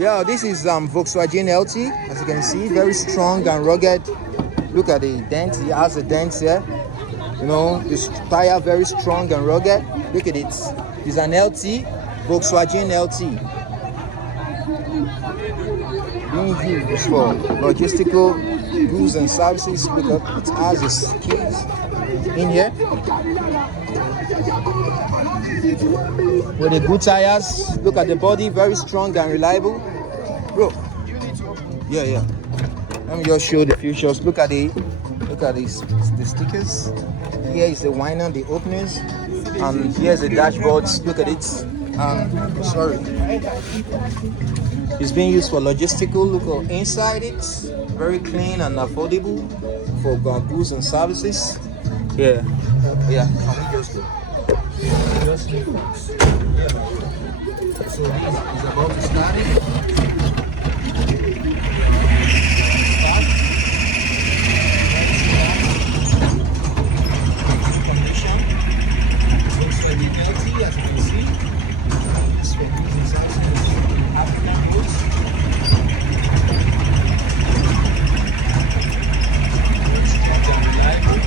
Yeah, this is Volkswagen LT. As you can see, very strong and rugged. Look at the dent. He has a dent here. You know, this tire very strong and rugged. Look at it. It's an LT, Volkswagen LT. Being used for logistical goods and services. Look up, it has its keys in here. With the good tires. Look at the body, very strong and reliable. Bro. Yeah. Let me just show the features. Look at the stickers. Here is the winder, the openers, and here's the dashboards. Look at it. Sorry. It's being used for logistical. Look inside it. Very clean and affordable for goods and services. Yeah. Can we just go? So this is about to start it. Condition. Looks very healthy, as you can see. It's for using substance African goods. Strong and reliable.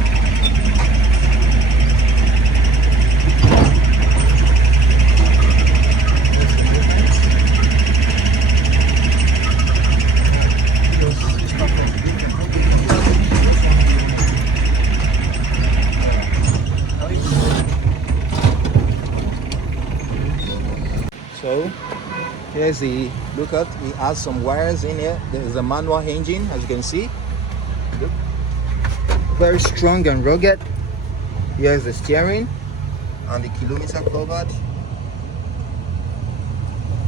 So here's the look at, it has some wires in here. There's a manual engine, as you can see. Look. Very strong and rugged. Here's the steering and the kilometer covered.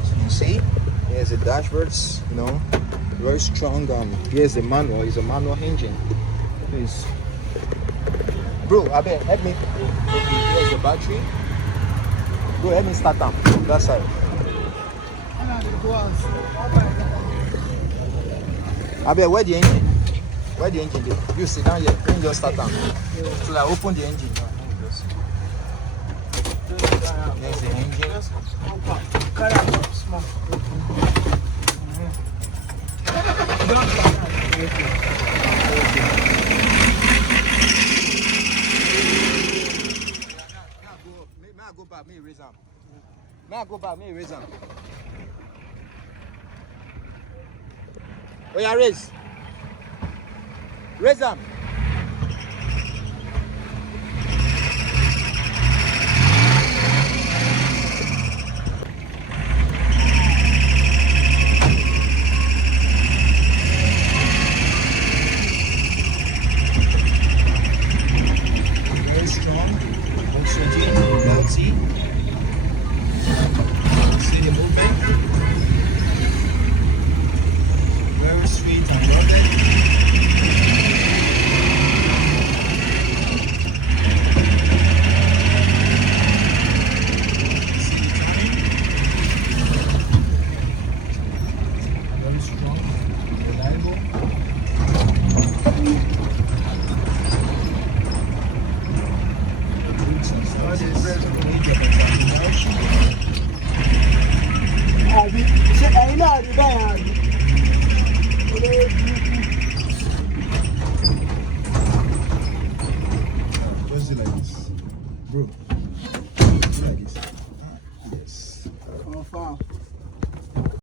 As you can see, here's the dashboards, you know, very strong. Here's the manual, it's a manual engine. Please. Bro, I bet help me. Okay, here's the battery. Go help me start them. That side. I bet where the engine? Where the engine is? You sit down here. Let me just start them. So I open the engine. There's the engine. May I go back? May I go back? May I raise them? Oh yeah, raise them. Very strong. Oxygen, see the movement. Very sweet and rugged. See the timing. Very strong, reliable. Just do like this, bro.